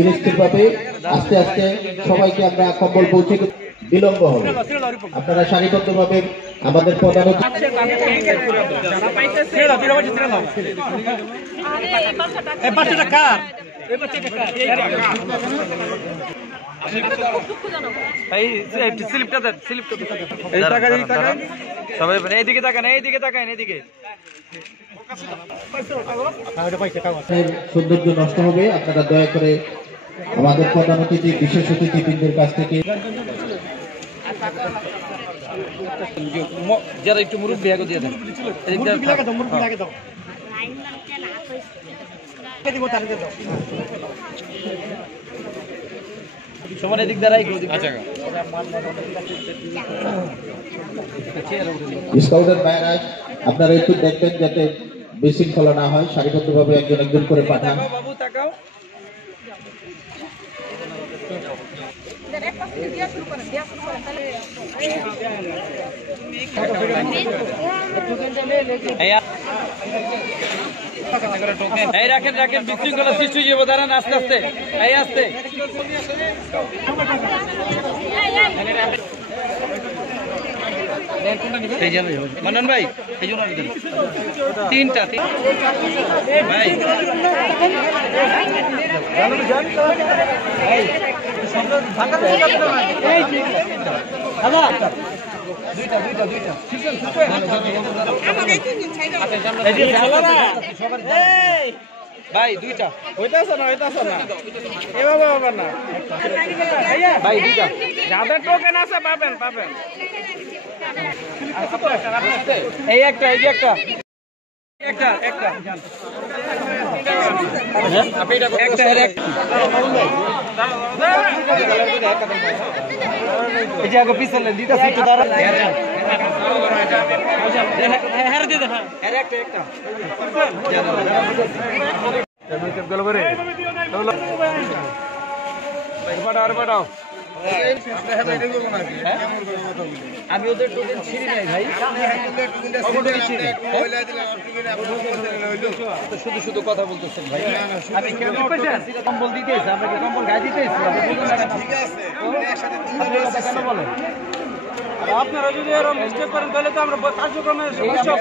ধীরে স্থিরভাবে আস্তে আস্তে সবাইকে আমরা কম্বল পৌঁছে বিলম্ব হবে। আপনারা সারিবদ্ধভাবে আমাদের প্রধান সৌন্দর্য নষ্ট হবে। আপনারা দয়া করে আমাদের প্রধান অতিথি বিশেষ অতিথিবৃন্দের কাছ থেকে যারা একটু মুরব্বী আগে দিয়ে দেন সমান এদিক দ্বারাই স্কাউটের ভাইরা আপনারা একটু দেখবেন যাতে বিশৃঙ্খলা না হয়, সারিবদ্ধভাবে একজন একজন করে পাঠান। বাবু তাকাও এই রাখেন রাখেন বিশৃঙ্খলা সৃষ্টি হয়ে যাবে। দাঁড়ান আস্তে আস্তে এই আস্তে মানন ভাই এই জন্য তিনটা ভাই ভাই দুইটা হইতাছে না এ বাবা না ভাই দুইটা যাদের টোকেন আছে পাবেন এই একটা এই একটা একটা একটা এই যে আগে পিছনে দিতে একটু দাঁড়ান আমি ওদের টোকেন ছিঁড়ি নাই ভাই, শুধু শুধু কথা বলতেছেন ভাই। আমি কম্বল দিতেছি, আপনাকে কম্বল গায়ে দিতেছি কেন বলেন? আপনারা যদি এরকম মিস্টেক করেন তাহলে তো আমরা কার্যক্রমের সমস্যা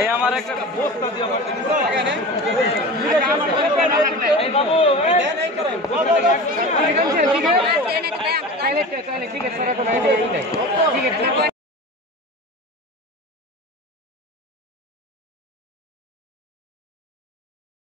এই আমার একটা বস্তা দিয়ে আমার বাবু